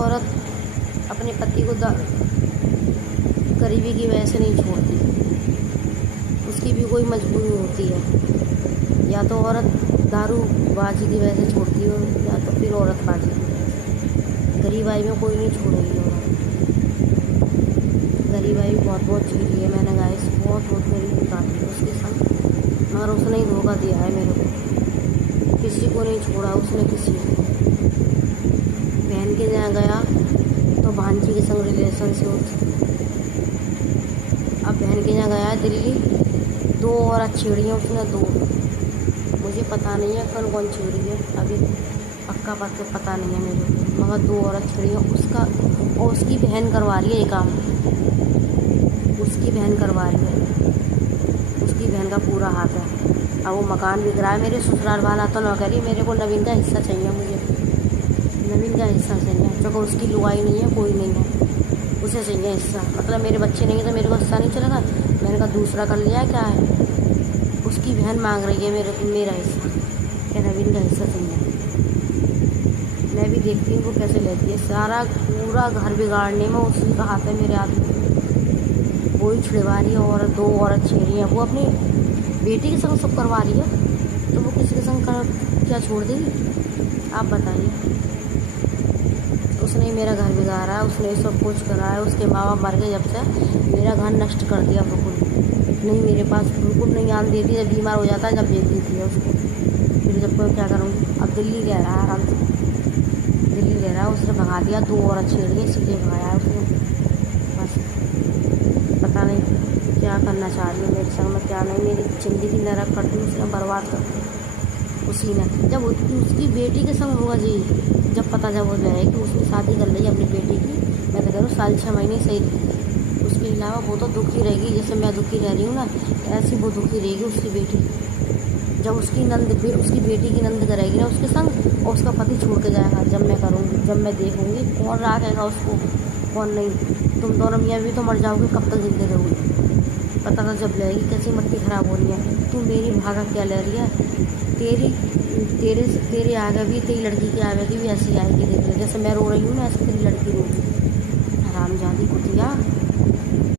औरत अपने पति को गरीबी की वजह से नहीं छोड़ती, उसकी भी कोई मजबूरी होती है। या तो औरत दारूबाजी की वजह से छोड़ती हो, या तो फिर औरतबाजी की वजह से। गरीबाई में कोई नहीं छोड़ेगी औरत। गरीबाई बहुत झेली है मैंने गाइस, बहुत गरीबी काटी है उसके संग, मगर उसने ही धोखा दिया है मेरे को। किसी को नहीं छोड़ा उसने, किसी को। बहन के यहाँ गया तो भांजी के संग रिलेशन से होती। अब बहन के यहाँ गया दिल्ली, 2 औरत छेड़ी हैं उसने, 2। मुझे पता नहीं है कौन कौन छेड़ी है, अभी पक्का पता नहीं है मेरे को, मगर 2 औरत छेड़ी है उसका। और उसकी बहन करवा रही है ये काम, उसकी बहन करवा रही है, उसकी बहन का पूरा हाथ है। अब वो मकान बिक रहा है। मेरे ससुराल वाला तो ना करी, मेरे को नवीन का हिस्सा चाहिए, मुझे नवीन का हिस्सा चाहिए, क्योंकि उसकी लुगाई नहीं है, कोई नहीं है, उसे चाहिए हिस्सा। मतलब मेरे बच्चे नहीं है तो मेरे को हिस्सा नहीं चलेगा। मैंने कहा दूसरा कर लिया क्या है। उसकी बहन मांग रही है मेरा हिस्सा, क्या नवीन का हिस्सा चाहिए। मैं भी देखती हूँ वो कैसे लेती है। सारा पूरा घर बिगाड़ने में उसी का हाथ है, मेरे हाथ में। वही छिड़वा रही है, और 2 औरत छेड़ी है। वो अपनी बेटी के संग सब करवा रही है, तो वो किसी के संग क्या छोड़ देगी, आप बताइए। उसने ही मेरा घर बिगाड़ा है, उसने सब कुछ करा है। उसके माँ बाप मर गए जब से, मेरा घर नष्ट कर दिया बिल्कुल। नहीं, मेरे पास बिल्कुल नहीं आने देती। जब बीमार हो जाता है जब देख देती है उसको। फिर जब कोई क्या करूँगी। अब दिल्ली रह रहा है आराम से, दिल्ली रह रहा है। उसने भगा दिया, 2 औरत छेड़ी, इसलिए भगाया है उसने। बस पता नहीं क्या करना चाह रही है मेरे संग में, क्या नहीं। मेरी ज़िंदगी नरक कर दी उसने, बर्बाद कर दी उसी ने। जब उसकी बेटी के संग होगा जी, जब पता जब हो जाएगी कि उसने शादी कर ली अपनी बेटी की, मैं तो कह रहा हूँ 6.5 महीने सही। उसके अलावा वो तो दुखी रहेगी, जैसे मैं दुखी रह रही हूँ ना, ऐसी वो दुखी रहेगी उसकी बेटी। जब उसकी बेटी की नंद करेगी ना उसके संग, और उसका पति छोड़ के जाएगा, जब मैं करूँगी, जब मैं देखूँगी कौन राखेगा उसको, कौन नहीं। तुम दोनों मियाँ भी तो मर जाओगे, कब तक जिंदे रहोगे। पता तो जब लगेगी कैसी मट्टी ख़राब हो रही है। तू मेरी भागा क्या ले रही है। तेरे आगे भी, तेरी लड़की के आगे भी ऐसी आएगी, देख ले। जैसे मैं रो रही हूँ ना, ऐसे तेरी लड़की रोगी। हरामजादी कुतिया।